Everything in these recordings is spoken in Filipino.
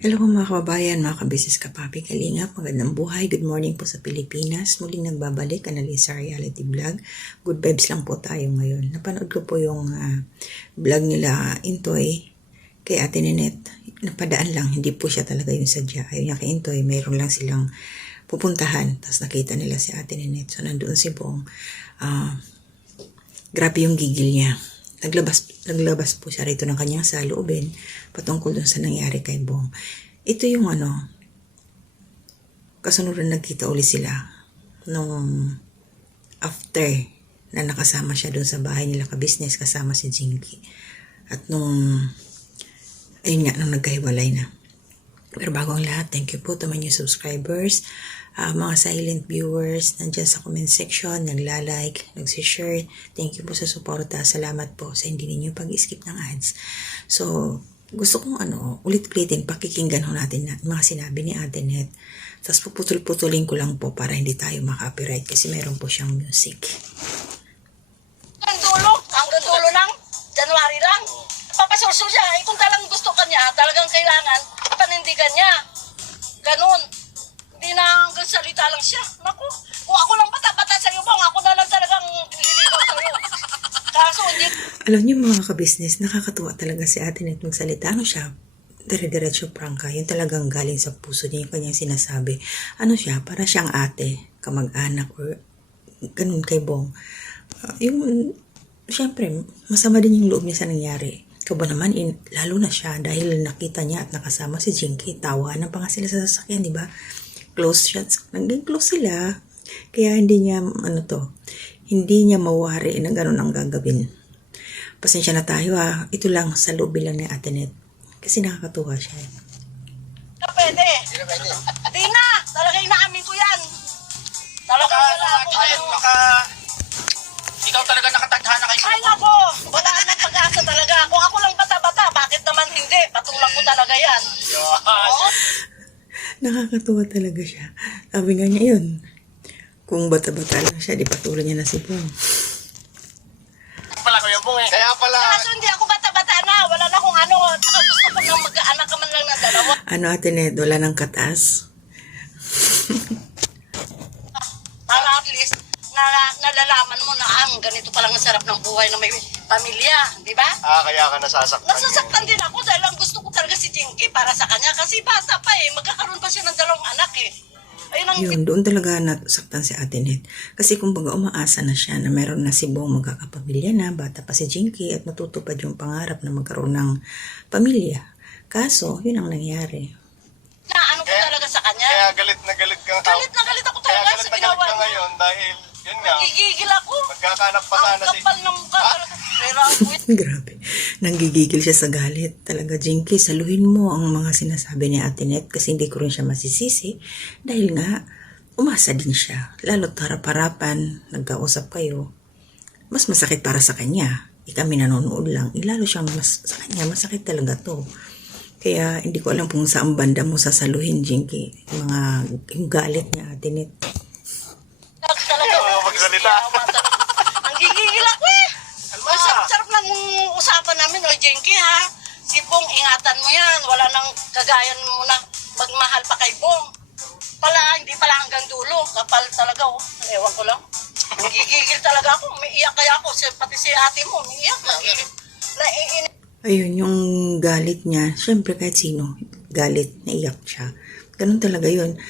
Hello mga kababayan, mga kabisis kapapi, kalingap, magandang buhay, good morning po sa Pilipinas. Muling nagbabalik, Analisa Reality Vlog. Good vibes lang po tayo ngayon. Napanood ko po yung vlog nila Intoy kay Ate Ninette. Napadaan lang, hindi po siya talaga yung sadya. Ayun niya kay Intoy, mayroon lang silang pupuntahan. Tapos nakita nila si Ate Ninette. So nandoon si Bong. Grabe yung gigil niya. Naglabas po siya rito ng kanyang saloobin patungkol dun sa nangyari kay Bong. Ito yung kasunod na nagkita uli sila nung after na nakasama siya dun sa bahay nila ka-business kasama si Jinky. At ayun nga, nung nagkahiwalay na. Pero bago ang lahat, thank you po to my new subscribers, mga silent viewers, nandyan sa comment section, nagla-like, nagsishare. Thank you po sa suporta. Salamat po sa hindi ninyo pag-skip ng ads. So, gusto kong ulit-ulitin, pakikinggan ho natin mga sinabi ni Ate Net. Tapos puputol-putulin ko lang po para hindi tayo maka-copyright kasi meron po siyang music. Hanggang dulo lang, January lang. Papasurso siya. Kung talagang gusto ka niya, talagang kailangan, panindigan niya. Ganun. Hindi na hanggang salita lang siya. Naku, kung ako lang bata-bata sa'yo, Bong, ako na lang talagang liligaw sa'yo. Kaso hindi. Alam niyo mga ka-business, nakakatuwa talaga si Ate Net magsalita. Siya? Dire-diretso prangka. Yung talagang galing sa puso niya yung kanyang sinasabi. Siya? Para siyang ate, kamag-anak, or ganun kay Bong. Siyempre, masama din yung loob niya sa nangyari. Ikaw ba naman, lalo na siya dahil nakita niya at nakasama si Jinky. Tawanan pa nga sila sa sasakyan, di ba? Close shots. Naging close sila. Kaya hindi niya, hindi niya mawari na gano'n ang gagawin. Pasensya na tayo Ito lang, sa loob lang ni Ate Net. Kasi nakakatuwa siya. Pwede. Di na. Talaga inaamin ko yan. Talaga wala ako. Ikaw talaga nakatadhana kay Ay nako, wala na pag-asa talaga. Kung ako lang bata-bata, bakit naman hindi? Patulang ko talaga yan. Oo. Nakakatuwa talaga siya. Sabi nga niya yun. Kung bata-bata lang siya, di patuloy niya na si Bong. pala Kuya Bong Kaya pala. Kaso hindi ako bata-bata na. Wala na kung ano. Saka gusto ko nang mag-aanak ka man lang ng dalawa. Ate Net, wala nang katas? Para at least, nalalaman mo na ganito palang ang sarap ng buhay na may pamilya. Di ba? Kaya ka nasasaktan. Nasasaktan din ako dahil ang gusto ko talaga si Jinky para sa kanya. Kasi bata pa magkakaroon pa siya ng dalawang anak Ayun ang Yun, doon talaga nasaktan si Ate Net. Kasi kumbaga umaasa na siya na meron na si Bong magkakapamilya na, bata pa si Jinky at matutupad yung pangarap na magkaroon ng pamilya. Kaso, yun ang nangyari. naano ko talaga sa kanya. Kaya galit na galit ka. Galit na galit ako Kaya talaga galit sa na ginawa galit ka niya. ngayon dahil, yun nga, Gigigil ako. magkakanak pa Ang sana si... kapal ng mukha talaga. Pero Grabe. Nanggigigil siya sa galit. Talaga, Jinky, saluhin mo ang mga sinasabi ni Ate Net kasi hindi ko rin siya masisisi. Dahil nga, umasa din siya. Lalo't harap-harapan, nagkausap kayo. Mas masakit para sa kanya. Kami nanonood lang. Lalo siyang sa kanya, masakit talaga to. Kaya hindi ko alam kung saan banda mo sasaluhin, Jinky. Yung galit niya, Ate Net. talaga. magsalita. Ang gigigil ako Alma. Sarap ng usapan namin, Jinky ha. Si Bong, ingatan mo yan. Wala nang kagayan mo na magmahal pa kay Bong. Hindi pala hanggang dulo. Kapal talaga Ewan ko lang. Gigigil talaga ako. Umiiyak kaya ako. Pati si ate mo, umiiyak. Naiinis. Ayun, yung galit niya, syempre kahit sino, galit, naiyak siya. Ganun talaga yun.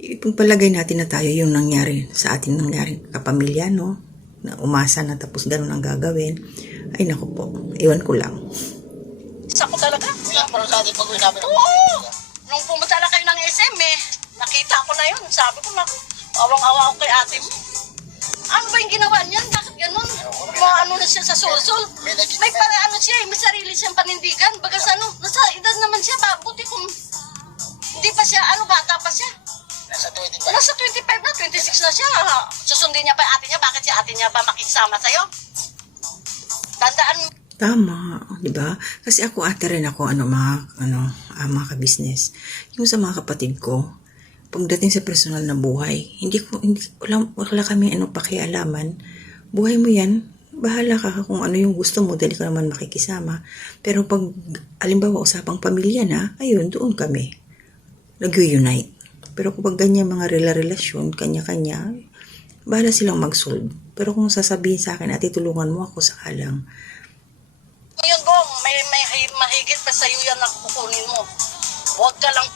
Ipagpalagay natin na tayo yung nangyari sa ating nangyaring kapamilya, no? Na umasa na tapos ganun ang gagawin. Ay naku po, iwan ko lang. Ako talaga. Pero sa ating pag-uwi namin. Oo. Nung pumunta na kayo ng SM nakita ko na yun. Sabi ko na, awang-awa ako kay ate mo. Ano ba yung ginawa niyan? Bakit ganun? Ano na siya sa sulsul? May may sarili siyang panindigan. Bagas nasa edad naman siya. Buti kung hindi pa siya, bata pa siya. Nasa 25. Nasa 25 na, 26 na siya. Susundin niya pa yung ate niya. Bakit si ate niya ba makisama sa'yo? Tandaan mo. Tama, di ba? Kasi ako ate rin ako, mga ka-business. Yung sa mga kapatid ko, pagdating sa personal na buhay, wala kami pakialaman. Buhay mo yan, bahala ka kung ano yung gusto mo, dahil ka naman makikisama. Pero pag, alimbawa, usapang pamilya na, ayun, doon kami. Nag-unite. Pero kapag ganyan mga relasyon, kanya-kanya, bahala silang mag-solve. Pero kung sasabihin sa akin, ate, tulungan mo ako, sakalang. Ngayon, Bong, may mahigit pa sa'yo yan na kukunin mo. Huwag ka lang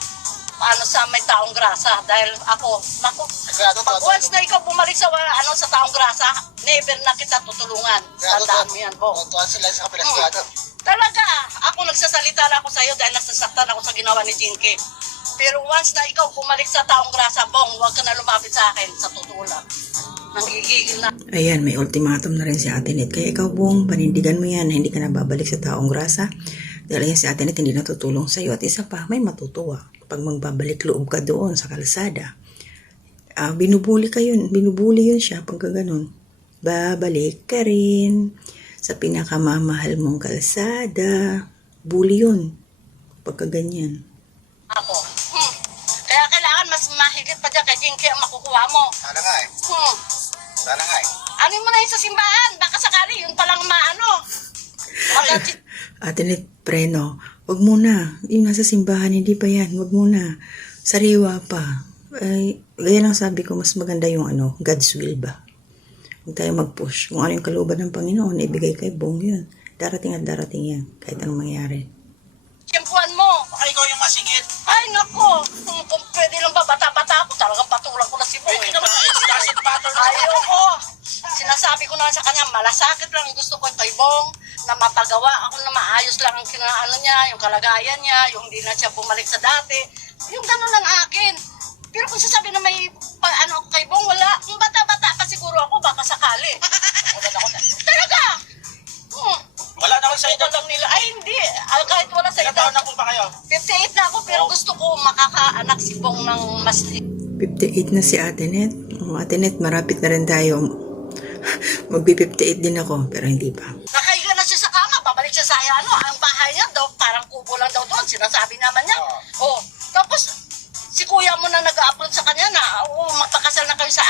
sa may taong grasa. Dahil ako, pag once na ikaw bumalik sa sa taong grasa, never na kita tutulungan. Tandaan mo yan, Bong. Tuwan sila sa kapilang sigurado. Talaga, ako nagsasalita na ako sa'yo dahil nasasaktan ako sa ginawa ni Jinky. Pero once na ikaw bumalik sa taong grasa, Bong, huwag ka na lumapit sa akin, sa totoo lang. Nanggigigil na. Ayan, may ultimatum na rin si Ate Net. Kaya ikaw, Bong, panindigan mo yan na hindi ka na babalik sa taong grasa. Dahil yan si Ate Net hindi natutulong sa'yo. At isa pa, may matutuwa. Pag magbabalik loob ka doon sa kalsada, binubuli yun siya pagka ganun. Babalik ka rin sa pinakamamahal mong kalsada. Bully yun pagka ganyan. Ako. Kaya kailangan mas mahigit pa dyan kay Jinky ang makukuha mo. Sana nga eh. Sana nga eh. Ano mo na yun sa simbahan? Baka sakali yun palang Ate Net, preno. Wag muna. Yung nasa simbahan, hindi pa yan. Wag muna. Sariwa pa. Ay, gaya lang sabi ko, mas maganda yung God's will ba? Huwag tayo mag-push. Kung ano yung kalooban ng Panginoon, ibigay kay Bong yun. Darating at darating yan. Kahit anong mangyari. Tiyempuan mo. Ay, ikaw yung masigit. Ay, nako. Kung pwede lang ba, bata-bata ako, talagang patulang ko na si Bong. Pwede naman extension pattern. Ayoko. Sinasabi ko na sa kanya, malasakit lang ang gusto ko kay Bong, na mapagawa ako na maayos lang ang niya, yung kalagayan niya, yung hindi na siya bumalik sa dati. Yung gano'n lang akin. Pero kung sasabi na may ako kay Bong, wala. Kung bata-bata pa siguro ako, baka sakali. Talaga! Wala na ako sa Ito lang nila. Ay, hindi. Kahit wala sa Ilang ito. taon na po ba kayo? 58 na ako, pero gusto ko makakaanak si Bong ng mas 58 na si Ate Net. Ate Net, marapit na rin tayo. Magbi-58 din ako, pero hindi pa. Nakahiga na siya sa kama, babalik siya sa ang bahay niya daw, parang kubo lang daw doon, sinasabi naman niya. Oh, tapos si kuya mo na nag-upload sa kanya na, magpakasal na kayo sa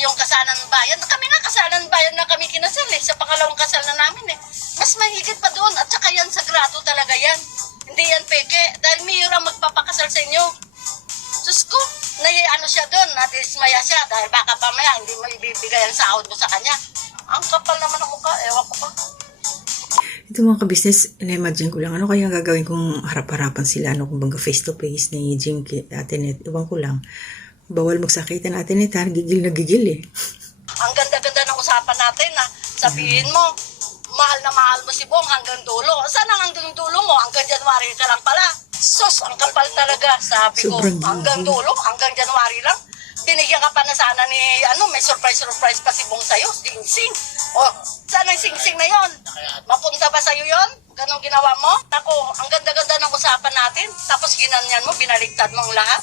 yung kasalan ng bayan. Kami nga kasalan ng bayan na kami kinasal sa pangalawang kasal na namin Mas mahigit pa doon, at saka yan sagrado talaga yan. Hindi yan peke, dahil mayroong magpapakasal sa inyo. Diyos ko, siya doon, nadismaya siya dahil baka pamaya hindi mo ibibigay ang sahod mo sa kanya. Ang kapal naman ang mukha, ewan ko pa. Ito mga ka-business, na-imagine ko lang, ano kaya gagawin kung harap-harapan sila, kung baga face-to-face ni Jinky, Ate Net, ewan ko lang. Bawal magsakitan Ate Net, gigil na gigil Ang ganda-ganda ng usapan natin na sabihin mo, mahal na mahal mo si Bong hanggang dulo. Saan ang hanggang dulo mo? Hanggang January ka lang pala. Sos, ang kapal talaga. Sabi ko, Sobrang hanggang dulo, hanggang January lang. Binigyan ka pa na sana ni, may surprise pa si Bong sa'yo, sing-sing. O, saan ang sing-sing na yon? Mapunta ba sa'yo yon? Ganong ginawa mo? Ako, ang ganda-ganda ng usapan natin. Tapos ginanyan mo, binaligtad mo ang lahat.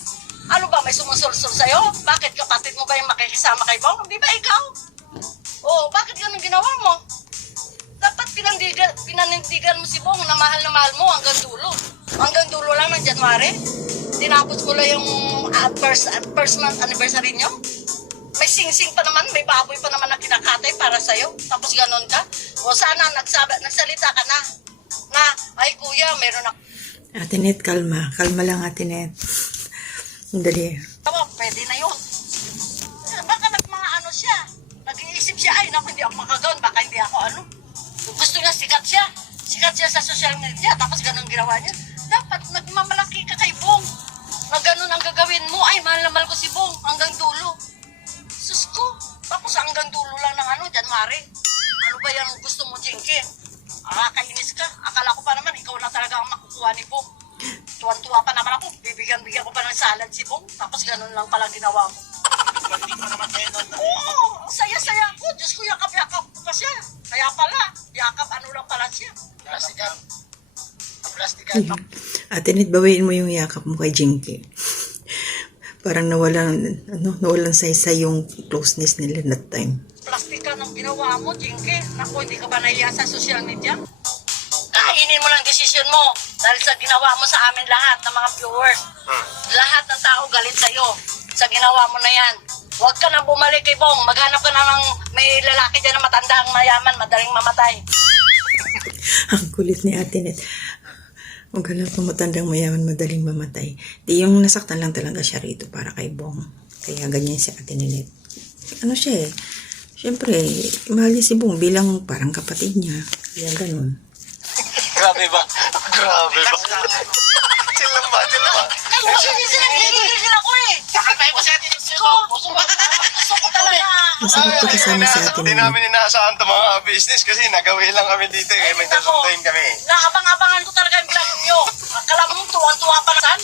Ano ba, may sumusulsul sa'yo? Bakit kapatid mo ba yung makikisama kay Bong? Di ba ikaw? O, bakit ganong ginawa mo? Dapat pinanindigan mo si Bong na mahal mo hanggang dulo. Hanggang dulo lang ng January. Tinapos mo lang yung first month anniversary nyo. May sing-sing pa naman, may baboy pa naman na kinakatay para sa'yo. Tapos ganon ka. O sana nagsalita ka na. Ay kuya, meron ako. Ate Net, kalma. Kalma lang, Ate Net. Dali. Pwede na yun. Baka siya. Nag-iisip siya, ay naku, hindi ako makagawin. Baka hindi ako Gusto niya, sikat siya. Sikat siya sa social media. Tapos ganun ginawa niya. Dapat nagmamalaki ka kay Bong. Na ganun ang gagawin mo. Ay, mahal na mahal ko si Bong. Hanggang dulo. Sus ko. Tapos hanggang dulo lang ng January. Ano ba yung gusto mo, Jinky? Kainis ka. Akala ko pa naman, ikaw na talaga ang makukuha ni Bong. Tuwan-tuwa pa naman ako. Bibigyan ko pa ng salad si Bong. Tapos ganun lang pala ginawa mo. Hindi pa naman kayo nun. Oo, saya-saya ako. Diyos ko, yakap-yakap ko pa siya. Kaya pala, yakap lang pala siya. Plastikan. Plastikan. Ate Net, bawiin mo yung yakap mo kay Jinky. Parang nawalan saysay yung closeness nila that time. Plastika ng ginawa mo, Jinky. Naku, hindi ka ba nahiya sa social media? Kainin mo lang desisyon mo. Dahil sa ginawa mo sa amin lahat ng mga viewers. Lahat ng tao galit sa'yo. Sa ginawa mo na yan. Huwag ka nang bumalik kay Bong. Maghanap ka na ng may lalaki matandang mayaman, madaling mamatay. Ang kulit ni Ate Net. Huwag ka lang pumatandang mayaman, madaling mamatay. Di yung nasaktan lang talaga siya rito para kay Bong. Kaya ganyan si Ate Net. Ano siya eh. Siyempre, mahal niya si Bong bilang parang kapatid niya. Kaya ganun. Grabe ba? Grabe ba? Chill lang ba? Chill lang ba? Gigigil ako eh. Kakantay mo si Ate Nitz yun. Gusto ko talaga. Masarap to kasama si Ate Hindi Net. namin inaasahan ito mga business kasi nagawi lang kami dito eh. May susunduin kami. Naabang-abangan ko talaga yung vlog nyo. Akala mo tuwang-tuwa pa na saan?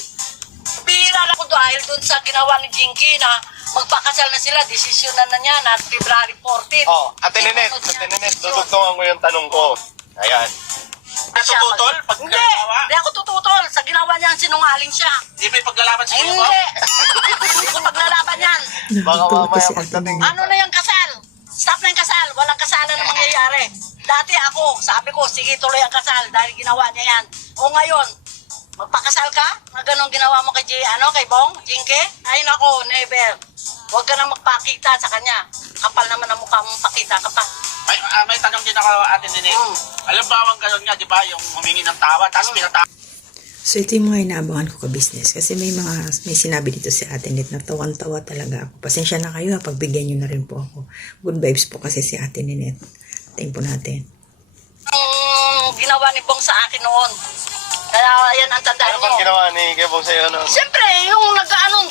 Bihira na ko dahil dun sa ginawa ni Jinky na magpakasal na sila, desisyonan na niya na February 14. Oh, Ate Nenet, tutugtungan ko yung tanong ko. Ayan. Natututol? Pag Hindi! Hindi ako tututol. Sa ginawa niya, sinungaling siya. Hindi may paglalaban sa Hindi! Hindi ko paglalaban yan. Baka Nakakatawa mamaya si Ate pagdating- Net. Ano na yung kasal? Stop na yung kasal. Walang kasalan na mangyayari. Dati ako, sabi ko, sige tuloy ang kasal dahil ginawa niya yan. O ngayon, magpakasal ka? Na ganun ginawa mo kay kay Bong? Jinky? Ay nako, never. Huwag ka na magpakita sa kanya. Kapal naman ang mukha mong pakita ka pa. May tanong din ako, Ate Nenet. Alam ba ang ganun nga, di ba? Yung humingi ng tawa, tapos pinatawa. So ito yung mga inaabangan ko ka-business. Kasi may sinabi dito si Ate Net na tawan-tawa talaga ako. Pasensya na kayo ha, pagbigyan nyo na rin po ako. Good vibes po kasi si Ate Net. Tayin po natin. Ang ginawa ni Bong sa akin noon. Kaya yan ang tandaan Ano bang mo. ginawa ni Kebong sa'yo noon? Siyempre, yung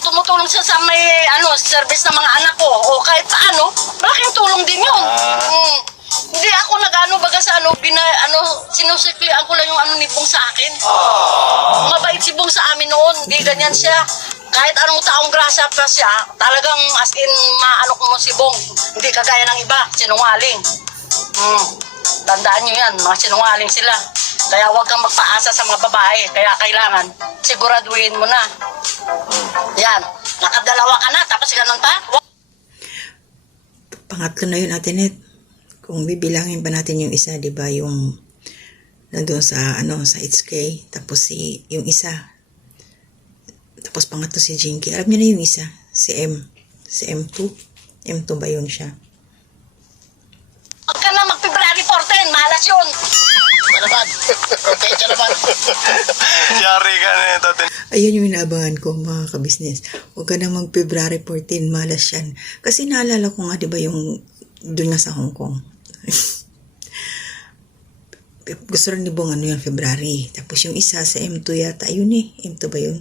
tumutulong siya sa may service ng mga anak ko o kahit paano, malaking tulong din yun. Hindi ako baga sa sinusiklian ko lang yung ni Bong sa akin. Mabait si Bong sa amin noon, hindi ganyan siya. Kahit anong taong grasya pa siya, talagang as in maano ko mo si Bong. Hindi kagaya ng iba, sinungaling. Tandaan nyo yan, mga sinungaling sila. Kaya huwag kang magpaasa sa mga babae. Kaya kailangan, siguraduhin mo na. Yan, nakadalawa ka na, tapos ganun pa? Pangatlo na yun, Ate Net. Kung bibilangin pa natin yung isa, di ba, yung nandun sa, sa HK, tapos yung isa, tapos pangatlo si Jinky. Alam niyo na yung isa, si M2. M2 ba yun siya? Huwag ka na mag-February 14, malas yun. naman. Protection naman. Yari ka na ito. Ayun yung inaabangan ko, mga kabisnes. Huwag ka nang mag-February 14, malas yan. Kasi naalala ko nga, di ba, yung doon nga sa Hong Kong. Gusto rin ni Bong yun, February. Tapos yung isa sa M2 yata, ayun M2 ba yun?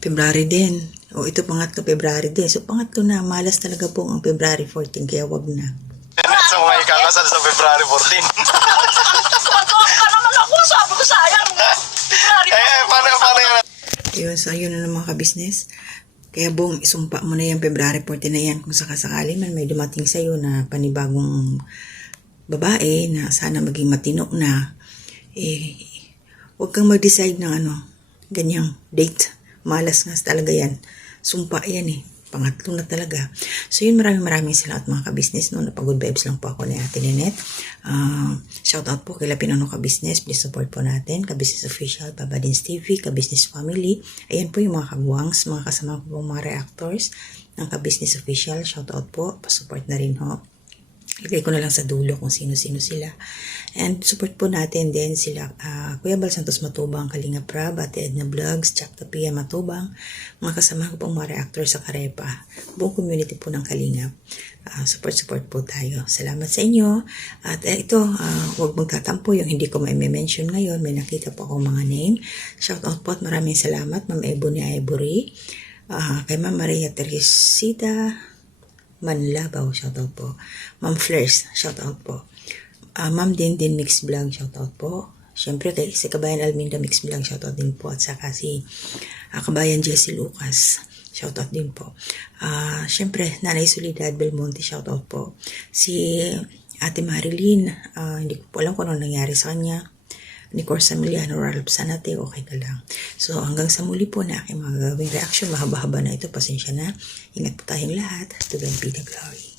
February din. O ito pangatlo, February din. So pangatlo na, malas talaga po ang February 14, kaya wag na. So may kakasal sa February 14. Tuwan-tuwan ka naman ako. Sabi ko sayang. Paano yun? Ayun, so ayun na ng mga kabisnes. Kaya Bong, isumpa mo na yan, February 14 na yan. Kung sakasakali man may dumating sa'yo na panibagong babae na sana maging matino na, huwag kang mag-decide ng ganyang date. Malas nga talaga yan. Sumpa yan Pangatlo na talaga. So yun, maraming salamat mga kabisnes. Napag-good vibes lang po ako ni Ate Nenet. Shout out po kay Lapinano Kabisnes. Please support po natin. Kabisnes Official, Babadins TV, Kabisnes Family. Ayan po yung mga kagwangs, mga kasama po mga reactors ng Kabisnes Official. Shout out po. Pasupport na rin ho. Ilagay ko na lang sa dulo kung sino-sino sila. And support po natin din sila Kuya Bal Santos Matubang, Kalinga Prab, Ate Edna Vlogs, Chak Tapia Matubang, mga kasama ko pong mga reactor sa Karepa, buong community po ng Kalinga. Support po tayo. Salamat sa inyo. At ito, huwag magtatampo yung hindi ko may-mention ngayon. May nakita po akong mga name. Shout out po at maraming salamat. Ma'am Ebony Ivory, kay Ma'am Maria Teresita Manlabaw, shoutout po. Ma'am Flers, shoutout po. Ma'am Din Mix Vlog, shoutout po. Siyempre kay si Kabayan Alminda Mix Vlog, shoutout din po. At saka si Kabayan Jessie Lucas, shoutout din po. Siyempre Nanay Soledad Belmonte, shoutout po. Si Ate Marilyn, hindi ko po alam kung ano nangyari sa kanya. Ni Corsa Miliano, Ralph Sanate, okay ka lang. So hanggang sa muli po na aking magagawing reaction, mahaba-haba na ito, pasensya na. Ingat po tayong lahat. To God be the glory.